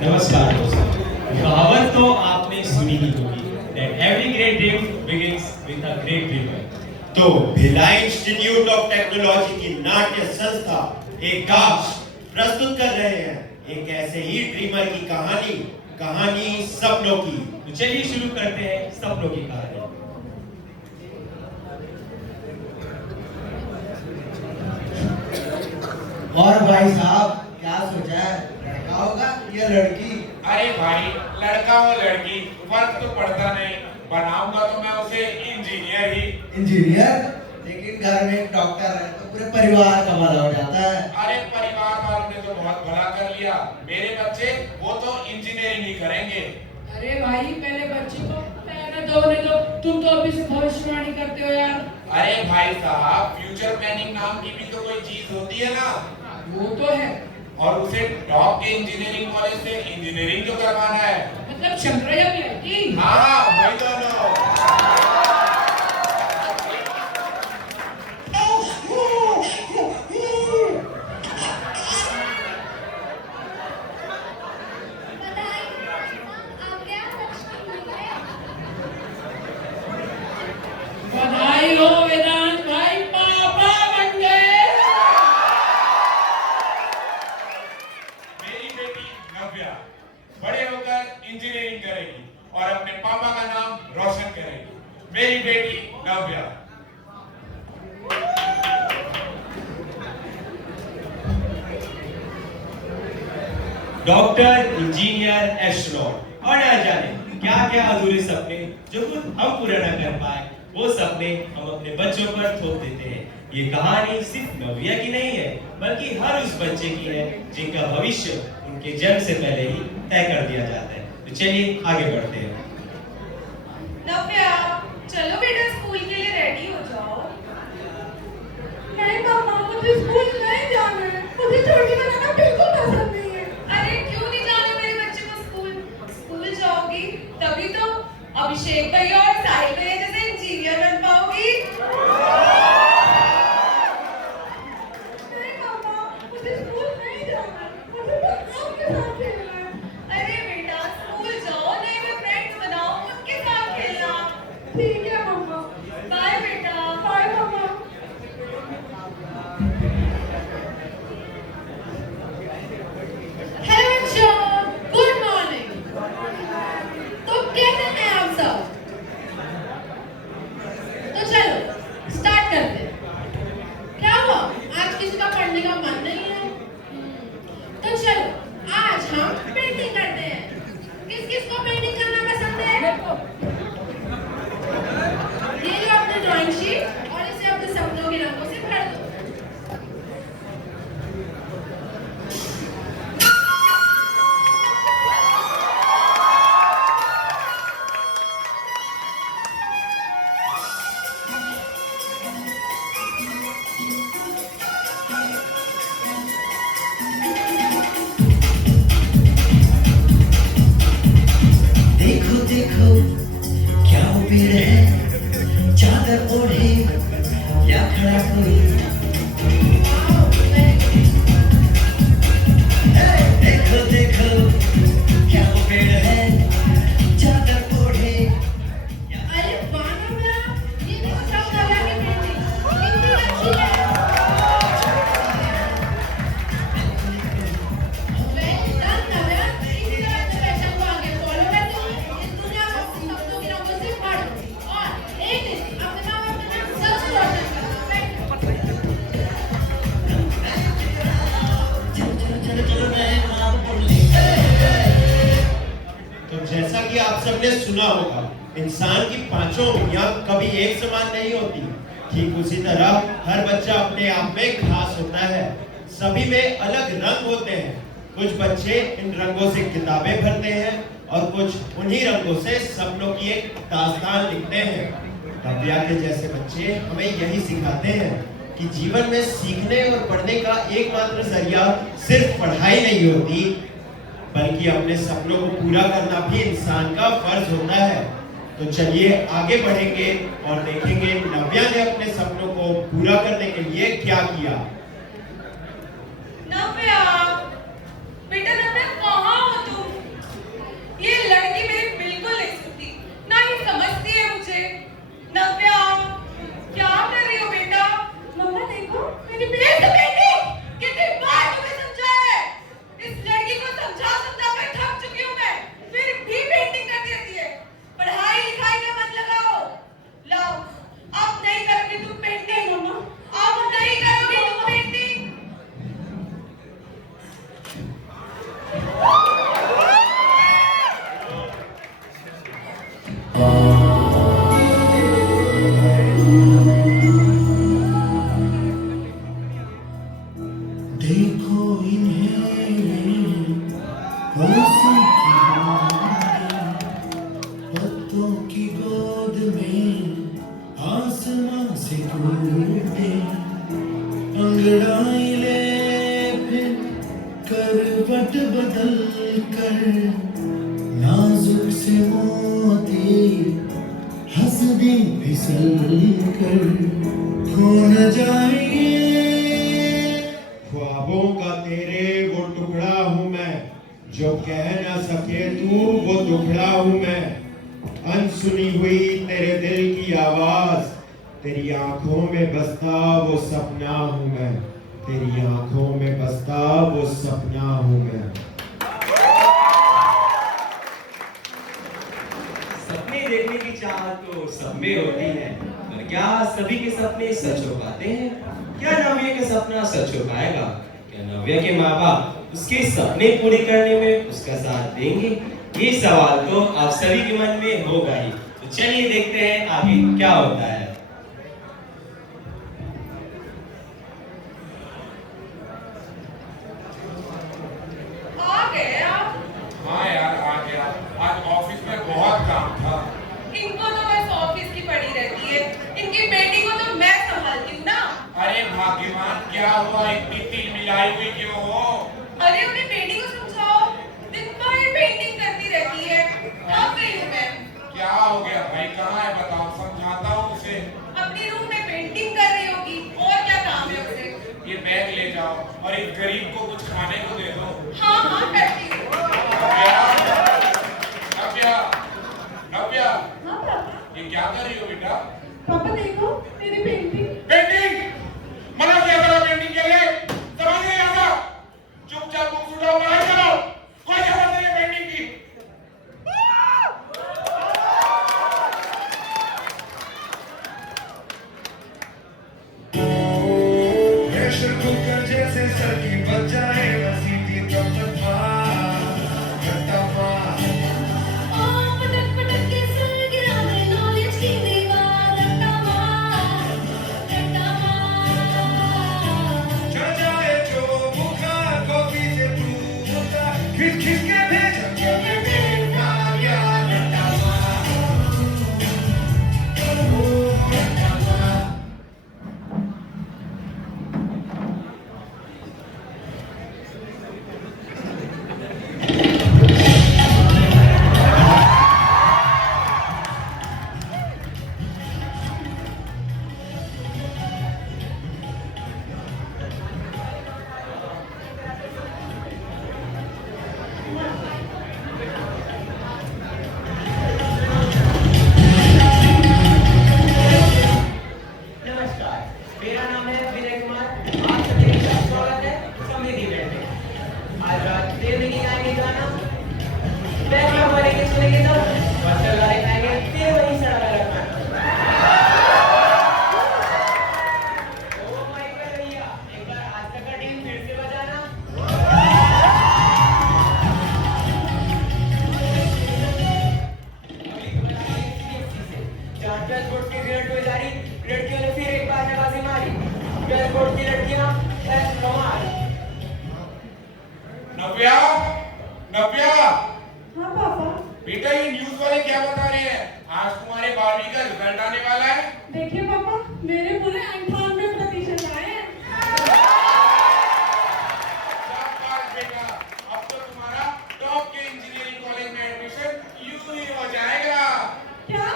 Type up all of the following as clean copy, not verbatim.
नमस्कार दोस्तों। कहावत तो आपने सुनी ही होगी that every great dream begins with a great dreamer। तो भिलाई इंस्टीट्यूट ऑफ टेक्नोलॉजी की नाट्य संस्था एक कास्ट प्रस्तुत कर रहे हैं एक ऐसे ही ड्रीमर की कहानी सपनों की। तो चलिए शुरू करते हैं सपनों की कहानी। और भाई साहब क्या सोचा है, लड़का होगा या लड़की? अरे भाई, लड़का हो लड़की फर्क तो पड़ता नहीं। बनाऊंगा तो मैं उसे इंजीनियर ही। इंजीनियर? लेकिन घर में एक डॉक्टर है तो पूरे परिवार का भला हो जाता है। अरे परिवार वालों ने तो बहुत भला कर लिया। मेरे बच्चे वो तो इंजीनियरिंग ही करेंगे। अरे भाई, पहले बच्चे को पहले दो, नहीं तो तुम तो अभी से भविष्यवाणी करते हो यार। अरे भाई साहब, फ्यूचर प्लानिंग नाम की भी तो कोई चीज होती है ना। वो तो है। और उसे टॉप के इंजीनियरिंग कॉलेज से इंजीनियरिंग तो करवाना है। मतलब शंकरैया की लड़की। हाँ, वही दोनों। बधाई हो वेदांत भाई, पापा बन गए। मेरी बेटी नव्या बड़े होकर इंजीनियरिंग करेगी और अपने पापा का नाम रोशन करेगी। मेरी बेटी नव्या। डॉक्टर, इंजीनियर, एस्ट्रोनॉट और ना जाने क्या क्या अधूरे सपने जो खुद हम पूरा न कर पाए, वो सपने हम अपने बच्चों पर थोप देते हैं। ये कहानी सिर्फ नव्या की नहीं है, बल्कि हर उस बच्चे की है जिनका भविष्य उनके जन्म से पहले ही तय कर दिया जाता है। तो चलिए आगे बढ़ते हैं। नव्या, चलो बेटा स्कूल के लिए रेडी हो जाओ। नहीं पापा, मुझे स्कूल नहीं जाना है। मुझे छोटी बनाना बिल्कुल पसंद नहीं है। अरे क्यों नहीं जाना मेरे बच्चे को स्कूल? स्कूल जाओगी तभी तो अभिषेक भैया और साहिल भैया जैसे इंजीनियर बन पाओगी। नहीं पापा, मुझे स्कूल नहीं जाना है। मुझे तो आपके साथ खेलना है। अरे बेटा स्कूल जाओ, नए नए फ्रेंड्स बनाओ, उनके साथ खेलना। ठीक है मम्मा। बाय बेटा। बाय मम्मा। हेलो बच्चों, गुड मॉर्निंग। तो कैसे हैं आप सब? तो चलो स्टार्ट करते हैं। क्या हुआ, आज किसी का पढ़ने का मन नहीं है? तो चलो आज हम पेंटिंग करते हैं। किस किस को पेंटिंग करना पसंद है? ये लो अपनी ड्राइंग शीट और इसे अपने सपनों के रंगों से भर दो। देखो देखो क्या वो पेड़ है, चादर ओढ़े या खड़ा कोई। देखो देखो क्या वो पेड़ है, चादर ओढ़े। अरे वाह नव्या, ये देखो सब नव्या की पेंटिंग कितनी अच्छी है। वेल डन नव्या, इसी तरह अपने पैशन को आगे फॉलो करते हुए इस दुनिया को सपनों के रंगों से भर दो और एक दिन अपने माँ बाप का नाम सबसे रोशन करो। चलो चलो मैं वहाँ पे बोल ली। तो जैसा कि आप सबने सुना होगा, इंसान की पांचों उंगलियां कभी एक समान नहीं होती। ठीक उसी तरह हर बच्चा अपने आप में खास होता है। सभी में अलग रंग होते हैं। कुछ बच्चे इन रंगों से किताबें भरते हैं और कुछ उन्हीं रंगों से सपनों की एक दास्तान लिखते हैं। नव्या के जैसे बच्चे हमें यही सिखाते हैं कि जीवन में सीखने और पढ़ने का एकमात्र जरिया सिर्फ पढ़ाई नहीं होती, बल्कि अपने सपनों को पूरा करना भी इंसान का फर्ज होता है। तो चलिए आगे बढ़ेंगे और देखेंगे नव्या ने अपने सपनों को पूरा करने के लिए क्या किया। नव्या, बेटा नव्या कहाँ हो तुम? देखो इन्हें मौसम की बूंदें, पत्तों की गोद में आसमां से कूदे, अंगड़ाई ले फिर करवट बदल कर, नाजुक से मोती हंस दे फिसल कर, खो न जाएंगे। ख्वाबों का तेरे वो टुकड़ा हूँ मैं, जो कह ना सके तू वो टुकड़ा हूँ मैं, अनसुनी हुई तेरे दिल की आवाज, तेरी आंखों में बसता वो सपना हूँ मैं, तेरी आंखों में बसता वो सपना हूँ मैं। सपने देखने की चाहत तो सब में होती है, पर क्या सभी के सपने सच हो पाते हैं? क्या नव्या का सपना सच हो पाएगा? क्या नव्या के माँ बाप उसके सपने पूरे करने में उसका साथ देंगे? ये सवाल तो आप सभी के मन में होगा ही। तो चलिए देखते हैं आगे क्या होता है। आ गए आप? हाँ यार आ गया। आज ऑफिस में बहुत काम था। इनको तो बस ऑफिस की पड़ी रहती है, इनकी बेटी को तो मैं संभालती हूँ ना। अरे भाग्यवान, क्या हुआ? इतनी तिल मिलाई हुई क्यों हो? अरे अपनी बेटी को समझाओ, दिन भर पेंटिंग करती रहती है, थक गई हूँ मैं। क्या हो गया भाई? कहाँ है बताओ, समझाता हूँ उसे। अपनी रूम में पेंटिंग कर रही होगी, और क्या काम है उसे? ये बैग ले जाओ और इस गरीब को कुछ खाने को दे दो। हाँ हाँ करती हूँ। नव्या, नव्या, हाँ पापा। ये क्या कर रही हो बेटा? पापा देखो मेरी पेंटिंग। पेंटिंग? मना किया था पेंटिंग के लिए, समझ नहीं आता? चुपचाप बुक्स उठाओ, बाहर चलो। कोई जरूरत नहीं है पेंटिंग की। प्रेशर कुकर जैसे सर की बजाए सीटी पटक पटक के सर गिरा दे नॉलेज की दीवार, रट्टा मार चढ़ जाए जो बुखार कॉफी से तू खिंच खिंच के भेजा यार रट्टा नमस्कार, मेरा नाम है विनय कुमार। आप सभी का स्वागत है समृद्धि बैंड में। आज रात 3 बजे गाएंगे गाना, बैग में हमारे के सुनेंगे तो बच्चा गाने गाएंगे, फिर वहीं सड़ा रखना। ओ माइकल भैया, एक बार आज तक का टीम फिर से बजाना। अगली खबर आ रही है CFC से। 4 बोर्ड के रिजल्ट हुए जारी, लड़कियों ने फिर एक बार नवाजी मारी। 12 बोर्ड की लड़कियां टेस्ट कमाल। नव्या, नव्या, हाँ पापा। बेटा ये न्यूज़ वाले क्या बता रहे हैं? आज तुम्हारे 12वीं का रिजल्ट आने वाला है। देखिए पापा, मेरे पूरे 98% आए हैं। शाबाश बेटा, अब तो तुम्हारा टॉप के इंजीनियरिंग कॉलेज में एडमिशन यूं ही हो जाएगा। क्या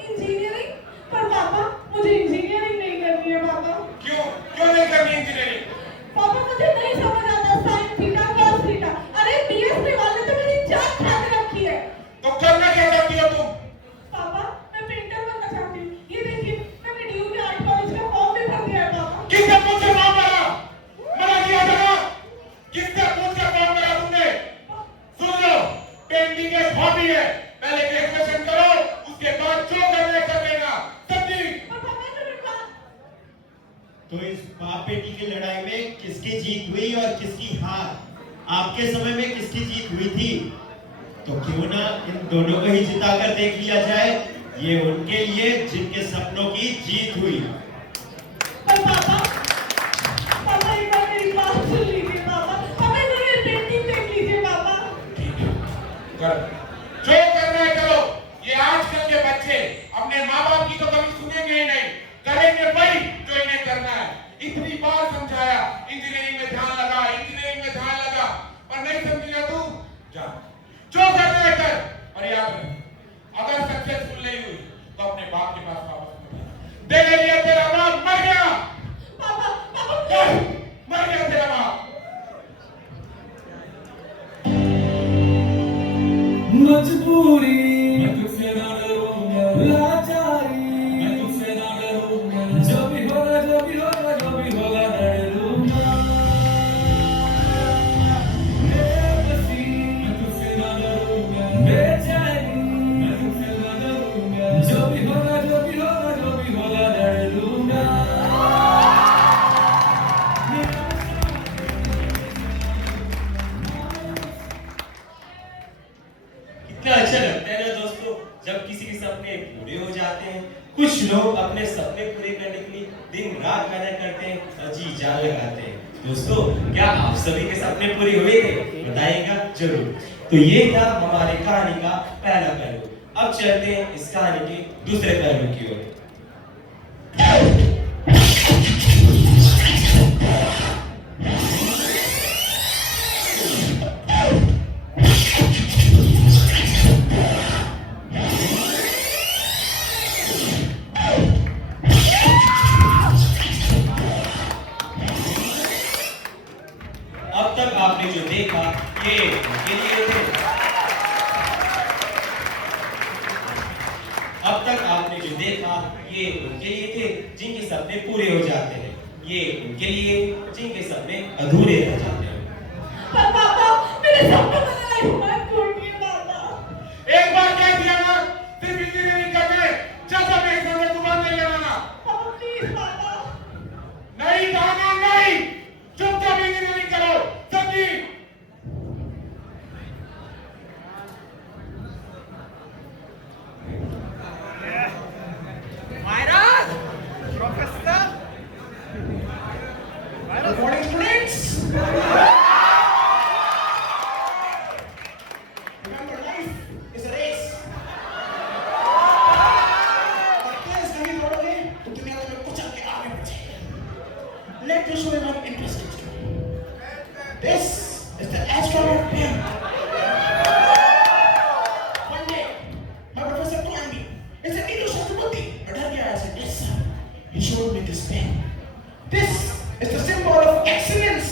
इंजीनियरिंग? पर पापा मुझे इंजीनियरिंग नहीं करनी है पापा। क्यों? क्यों नहीं करनी इंजीनियरिंग? पापा मुझे नहीं समझ आता साइन थीटा कॉस थीटा। अरे बीएससी वाले तो मेरी जान खा के रखी है। तो करना क्या चाहती हो तुम? पापा मैं पेंटर बनना चाहती हूँ। ये देखिए मैंने ड्यू के आर्ट कॉलेज का फॉर्म भी भर दिया है पापा। किसने मुझसे फॉर्म भरा? मना किया था ना? किसने मुझसे फॉर्म भरा तुमने? सुन लो, पेंटिंग एक हॉबी है। पहले ग्रेजुएशन करो, उसके बाद जो करना है कर लेना। समझी? पर पापा मेरे पास तो इस बाप बेटी की लड़ाई में किसकी जीत हुई और किसकी हार? आपके समय में किसकी जीत हुई थी? तो क्यों ना इन दोनों को ही जिताकर देख लिया जाए। ये उनके लिए जिनके सपनों की जीत हुई। पर पापा एक बार मेरी बात सुन अच्छा लगता है ना दोस्तों जब किसी के सपने पूरे हो जाते हैं। कुछ लोग अपने सपने पूरे करने के लिए दिन रात मेहनत करते हैं, जी जान लगाते हैं। दोस्तों क्या आप सभी के सपने पूरे हुए थे? बताइएगा जरूर। तो ये था हमारी कहानी का पहला पहलू। अब चलते हैं इस कहानी के दूसरे पहलू की ओर। अब तक आपने जो देखा ये उनके लिए थे। अब तक आपने जो देखा ये उनके लिए थे जिनके सपने पूरे हो जाते हैं। ये उनके लिए जिनके सपने अधूरे रह जाते हैं। पर पापा मेरे सपने में लड़ाई हुआ टूट गया पापा। एक बार कह दिया ना, सिर्फ इंजीनियरिंग करने चाचा मेरे सामने दुकान नहीं लगाना। पापा प्लीज पापा। नहीं कहना नहीं, चुपचाप इंजीनियरिंग करो सबकी। Good morning, students. Remember, life is a race. और तेज नहीं दौड़ोगे तो दुनिया तुम्हें कुचल के आगे बढ़ेगी। Let me show you one interesting story. This is the astronaut pen. One day, my professor told me, "It's an illusion buddhi." मैं डर गया। I said, "Yes, sir." He showed me this pen. This is the symbol of excellence.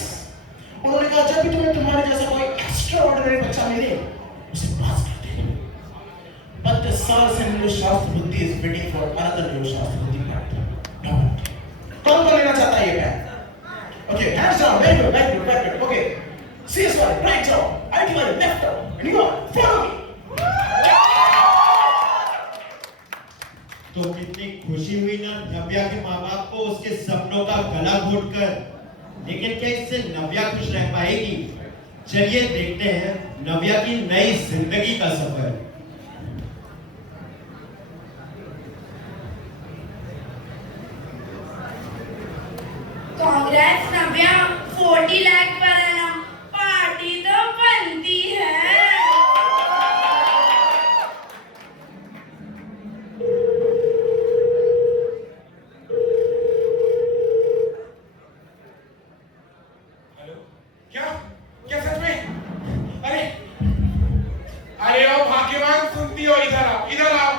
उन्होंने कहा जब भी तुम्हें तुम्हारे जैसा कोई extraordinary बच्चा मिले उसे पास कर दे। But the Sar Symbol शास्त्र बुद्धि is waiting for another new शास्त्र बुद्धि part. कौन लेना चाहता है ये pen? Okay, hands down. Very good, very good, very good. Okay, CS वाले right down, IT वाले left down, and you all follow me. तो कितनी खुशी हुई ना नव्या के माँ बाप को उसके सपनों का गला घोटकर। लेकिन क्या इससे नव्या खुश रह पाएगी? चलिए देखते हैं नव्या की नई जिंदगी का सफर। कांग्रेस नव्या 40 लाख पर है ना, पार्टी तो बनती है। हेलो, क्या क्या सच में? अरे अरे ओ भाग्यवान, सुनती हो? इधर आओ, इधर आओ।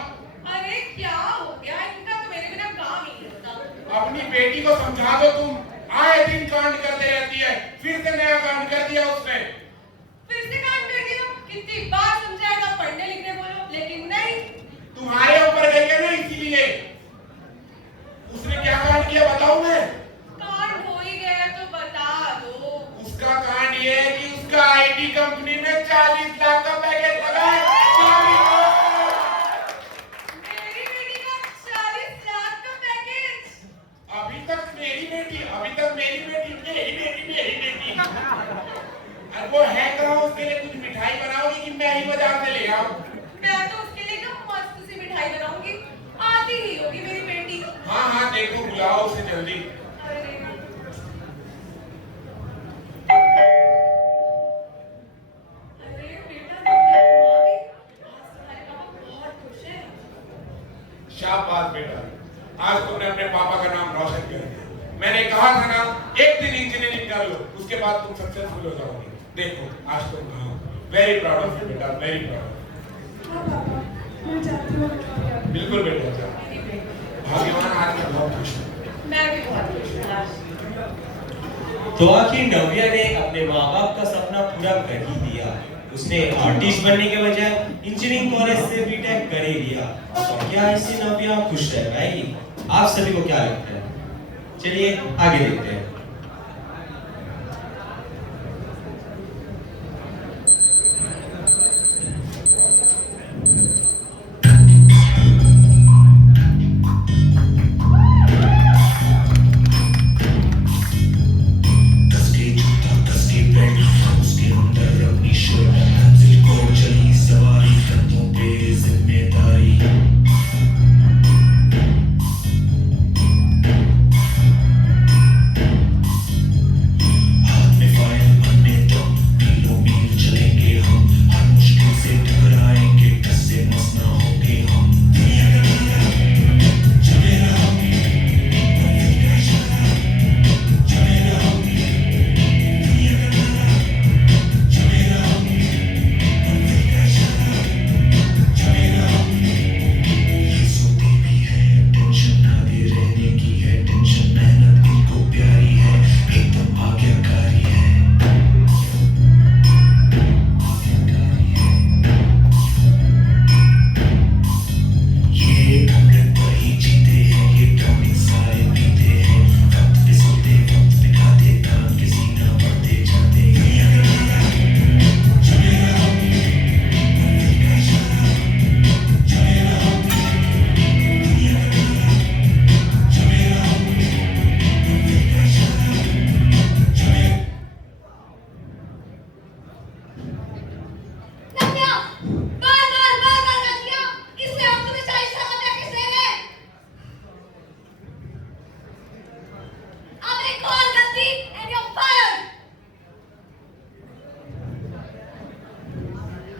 अरे क्या हो गया? इनका तो मेरे बिना काम ही नहीं होता। अपनी बेटी को समझा दो, तुम आए दिन कांड करते रहती है। फिर से नया कांड कर दिया उसने। फिर से काम कर दिया। कितनी बार समझाएगा पढ़ने लिखने बोलो, लेकिन नहीं। तुम्हारे ऊपर गई है ना, इसीलिए। उसने क्या कांड किया बताऊं मैं? कांड हो ही गया तो बता दो। उसका कांड ये है कि उसका आईटी कंपनी में 40 लाख का पैकेज लगा है। 40 लाख। मेरी बेटी का 40 लाख का पैकेज। अभी तक मेरी बेटी, अभी तक मेरी बेटी, मेरी बेटी, मेरी बेटी। अब वो है कहाँ? उसके लिए कुछ मिठाई बनाओगी कि मैं ही बाजार से ले आऊं? मैं तो उसके लिए एकदम मस्त सी मिठाई बनाऊंगी। आती ही होगी मेरी बेटी। हाँ हाँ, देखो बुलाओ उसे जल्दी। अरे बेटा, तुम आ गई। आज तुम्हारे पापा बहुत खुश हैं। शाबाश बेटा, आज तुमने अपने पापा का नाम रोशन कर दिया। मैंने कहा था ना, एक दिन इंजीनियरिंग कर लो, उसके बाद तुम सक्सेसफुल हो जाओगे। देखो आज तुम कहाँ हो। वेरी प्राउड ऑफ यू बेटा, वेरी प्राउड। हाँ पापा, मैं चाहती हूँ। बिल्कुल बेटा, जाओ। भाग्यवान, आज मैं बहुत खुश हूँ। मैं भी बहुत खुश हूँ आज। तो आखिर नव्या ने अपने माँ बाप का सपना पूरा कर ही दिया। उसने आर्टिस्ट बनने के बजाय इंजीनियरिंग कॉलेज से बीटेक कर ही लिया। तो क्या इससे नव्या खुश रह पाएगी? आप सभी को क्या लगता है? चलिए आगे देखते हैं। उसके अंदर अपनी शोर, मंजिल को चली सवारी, कदमों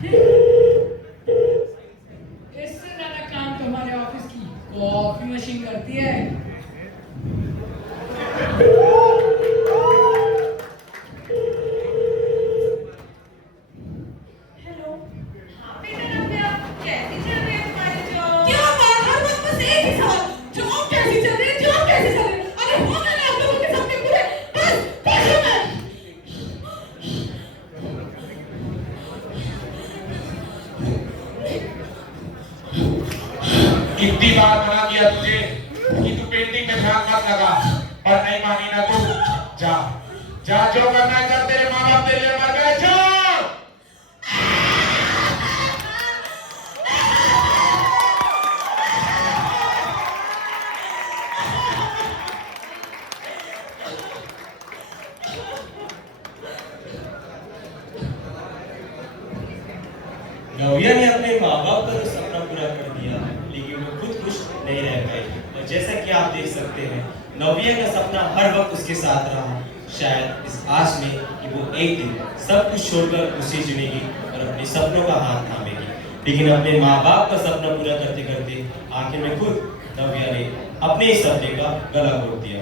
इससे ज्यादा काम तो हमारे ऑफिस की कॉफी मशीन करती है। हेलो। हाँ बेटा नव्या, कैसी चल रही है तुम्हारी जॉब? क्या बात, हर वक्त बस एक ही सवाल, जॉब कैसी चल रही है, जॉब कैसी चल रही है? अरे हो गए ना आप लोगों के सपने पूरे, बस खुश हूं मैं। कितनी बार मना किया तुझे कि तू पेंटिंग में ध्यान मत लगा, पर नहीं मानी ना तू। जा जा, जो करना है कर, तेरे माँ बाप तेरे लिए मर गए। जा। नव्या ने अपने माँ बाप का तो सपना पूरा कर दिया, लेकिन वो खुद खुश नहीं रह पाई। और जैसा कि आप देख सकते हैं, नव्या का सपना हर वक्त उसके साथ रहा, शायद इस आस में कि वो एक दिन सब कुछ छोड़कर उसे चुनेगी और अपने सपनों का हाथ थामेगी। लेकिन अपने माँ बाप का सपना पूरा करते करते आखिर में खुद नव्या ने अपने इस सपने का गला घोट दिया।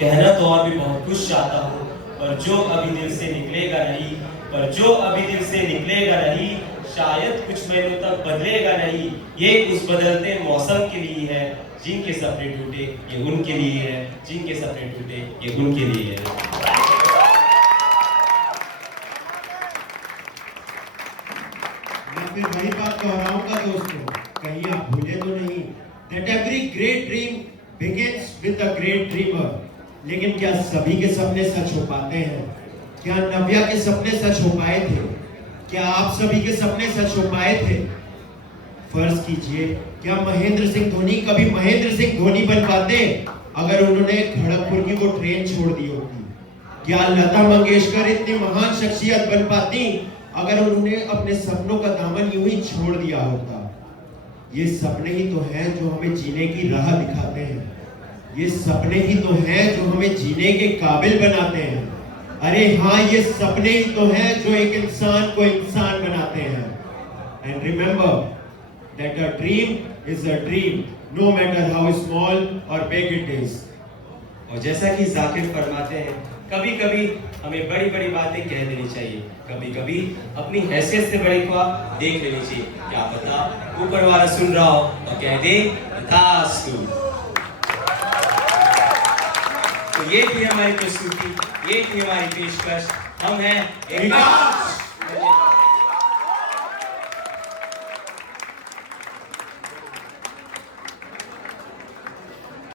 कहना तो और भी बहुत कुछ चाहता हूँ, पर जो अभी दिल से निकलेगा नहीं, पर जो अभी दिल से निकलेगा नहीं, शायद कुछ महीनों तक बदलेगा नहीं। ये उस बदलते मौसम के लिए है, जिनके सपने टूटे ये उनके लिए है, जिनके सपने टूटे ये उनके लिए है। मैं फिर वही बात दोहराऊंगा दोस्तों, कहीं आप भूले तो नहीं, that every great dream begins with a great dreamer। लेकिन क्या सभी के सपने सच हो पाते हैं? क्या नव्या के सपने सच हो पाए थे? क्या आप सभी के सपने सच हो पाए थे? फर्ज कीजिए, क्या महेंद्र सिंह धोनी कभी महेंद्र सिंह धोनी बन पाते अगर उन्होंने खड़गपुर की वो ट्रेन छोड़ दी होती? क्या लता मंगेशकर इतनी महान शख्सियत बन पाती अगर उन्होंने अपने सपनों का दामन यूं ही छोड़ दिया होता? ये सपने ही तो हैं जो हमें जीने की राह दिखाते हैं, ये सपने ही तो हैं जो हमें जीने के काबिल बनाते हैं। अरे हाँ, ये सपने ही तो हैं जो एक इंसान को इंसान बनाते हैं। And remember that a dream is a dream, no matter how small or big it is। और जैसा कि जाकिर फरमाते हैं, कभी कभी हमें बड़ी बड़ी बातें कह देनी चाहिए, कभी कभी अपनी हैसियत से बड़ी ख्वाब देख लेनी चाहिए। क्या पता ऊपर वाला सुन रहा हो और कह दे तथास्तु। तो ये थी हमारी प्रस्तुति, ये थी हमारी पेशकश। हम हैं विकास।